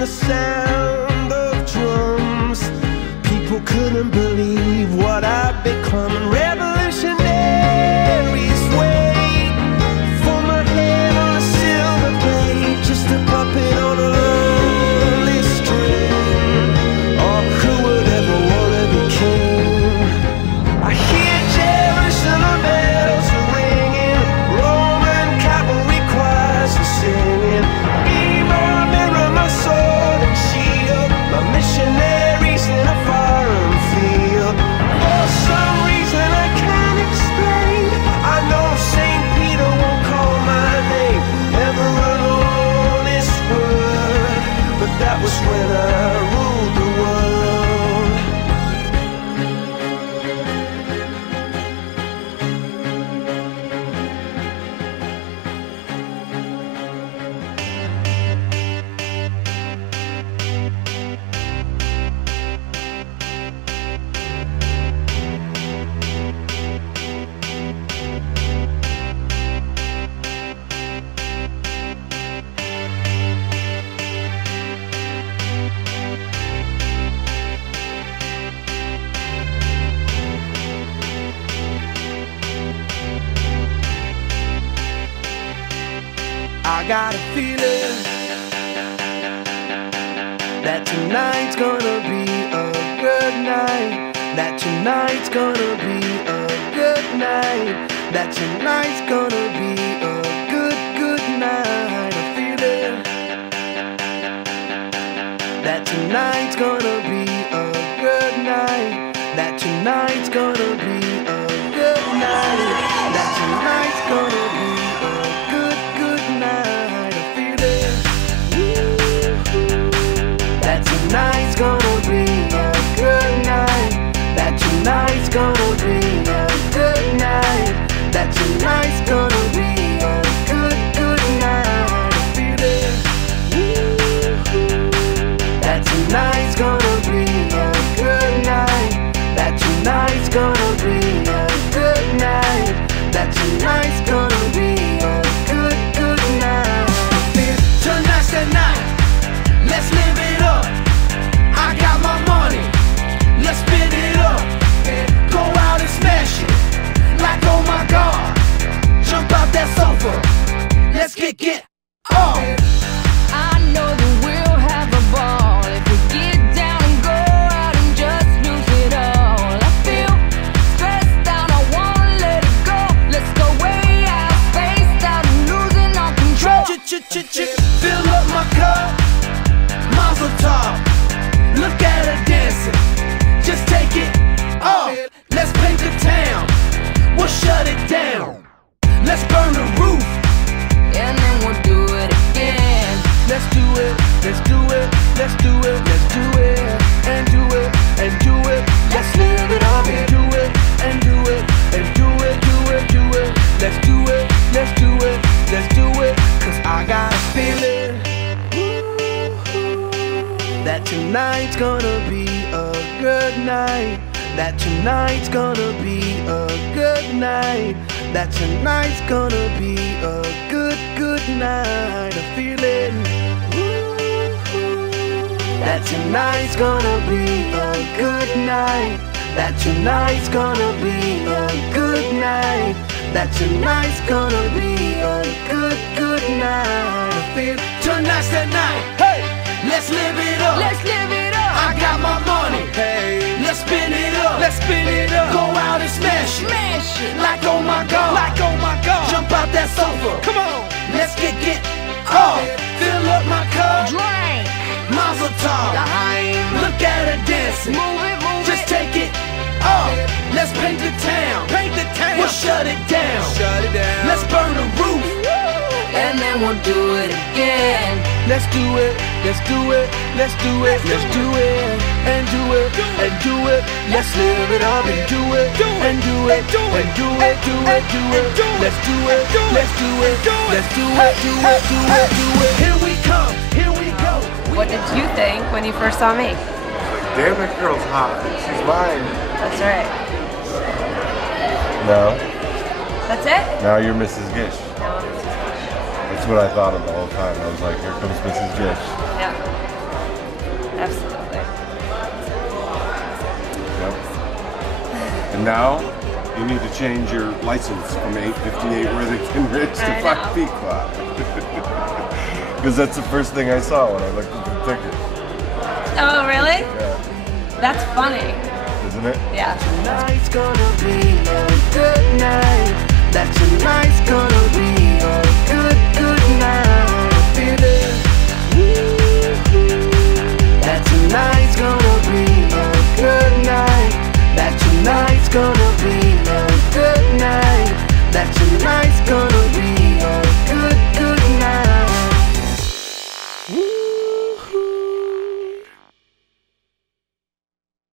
the sound of drums. People couldn't believe what I'd become. And revolutionaries wait for my head on a silver plate, just a puppet on a lonely string. Oh, who would ever want to be king? I hear Jerusalem bells are ringing, Roman cavalry choirs are singing. Be my mirror, my sword and shield, my missionaries in a foreign field. For some reason I can't explain, I know St. Peter won't call my name ever alone on this word, but that was when I ruled the world. I got a feeling that tonight's gonna be a good night. That tonight's gonna be a good night. That tonight's gonna be a good night. A feeling that tonight's gonna be a good night. That tonight's gonna be a good night. That tonight's gonna be a good night. A feeling that tonight's gonna be a good night. That tonight's gonna be a good night. That tonight's gonna be a good night. A feeling that tonight's gonna be a good night. That tonight's gonna be a good night. That tonight's gonna be a good night. Tonight's the night, let's live it up. I got my money, let's spin it up. Go out and smash it, like oh my God. Jump out that sofa, let's get off. I know that we'll have a ball if we get down and go out and just lose it all. I feel stressed out, I wanna let it go. Let's go way out, spaced out and losing all control. Fill up my cup, mazel tov. Look at her dancing, just take it off. Let's paint the town, we'll shut it down. Let's burn the roof, And then we'll do it again. let's do it, let's do it, let's do it, let's do it, and do it, and do it. Let's live it up and do it, and do it, and do it, do it, do it. Let's do it, let's do it, let's do it. Cause I got a feeling that tonight's gonna be a good night. That tonight's gonna be a good night. That tonight's gonna be a good night. A feeling that tonight's gonna be a good night. That tonight's gonna be a good night. That tonight's gonna be a good night. I feel tonight's the night. Hey, let's live it up. Let's live it up. I got my money. Hey, let's spin it up. Let's spin it up. Go out and smash it. Smash it. Like oh my God. Like oh my God. Jump out that sofa. Come on. Let's get off. Fill up my cup. Drink. Mazel tov. Look at her dancing. Move it, move Just it. take it off. Let's paint the town. Paint the town. We'll shut it down. Shut it down. Let's burn the roof. And then we'll do it again. Let's do it. Let's do it. Let's do it. Let's do it. And do it. And do it. Let's live it up and do it. And do it. And do it. Do it. Do it. Let's do it. Let's do it. Let's do it. Do it. Do it. Do it. Here we come. Here we go. What did you think when you first saw me? Damn, that girl's hot. She's mine. That's right. No. That's it? Now you're Mrs. Gish. That's what I thought of the whole time. I was like, here comes Mrs. Gish. Yeah. Absolutely. Yep. And now you need to change your license from 858 Worthington Ridge to I 5 Pequot. Because that's the first thing I saw when I looked at the ticket. Oh, really? Yeah. That's funny. Isn't it? Yeah. Tonight's gonna be a good night. That tonight's gonna be a good night. Feel it. That tonight's gonna be a good night. That tonight's gonna be a good night. That tonight's gonna